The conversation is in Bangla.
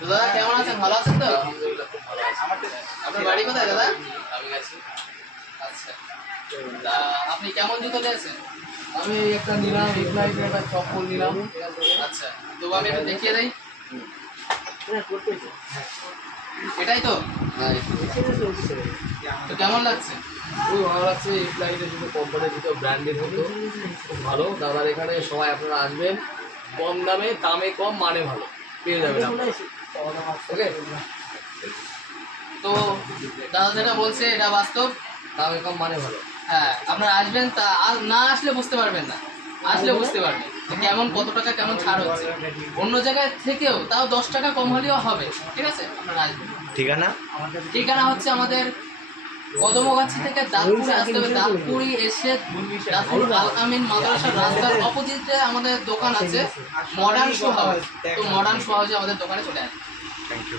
দাদা কেমন আছেন? ভালো আছেন তো? আপনার বাড়ি কোথায় দাদা? আমি আছি। আচ্ছা, তা আপনি কেমন জুতো নিয়েছেন? আমি একটা নিলাম, ইগলাইটের একটা চপ্পল নিলাম। আচ্ছা, তো আমি একটু দেখিয়ে দেই। এটাই তো? হ্যাঁ, তো কেমন লাগছে? খুব ভালো লাগছে। ইগলাইটের জুতো, কোম্পানির জুতো, ব্র্যান্ডের জুতো, খুব ভালো। দাদার এখানে সবাই আপনারা আসবেন, কম দামে, দামে কম, মানে ভালো পেয়ে যাবেন আপনারা। ওকে, তো দাদা যেটা বলছে এটা বাস্তব। দামে কম, মানে ভালো। হ্যাঁ, আপনারা আসবেন, তা না আসলে বুঝতে পারবেন না, আসলে বুঝতে পারবেন যে কেমন, কত টাকা কেমন ছাড় হচ্ছে। অন্য জায়গায় থেকেও তাও 10 টাকা কম হলেও হবে। ঠিক আছে, আপনারা আসবেন। ঠিকানা? ঠিকানা হচ্ছে আমাদের কদমগাছি থেকে দাঁতপুরে আসতে হবে। দাঁতপুরি এসে দাঁতপুর আল আমিন মাদ্রাসার রাস্তার অপোজিটে আমাদের দোকান আছে, মডার্ন শো হাউস। তো মডার্ন শো হাউসে আমাদের দোকানে চলে আসবে। Thank you.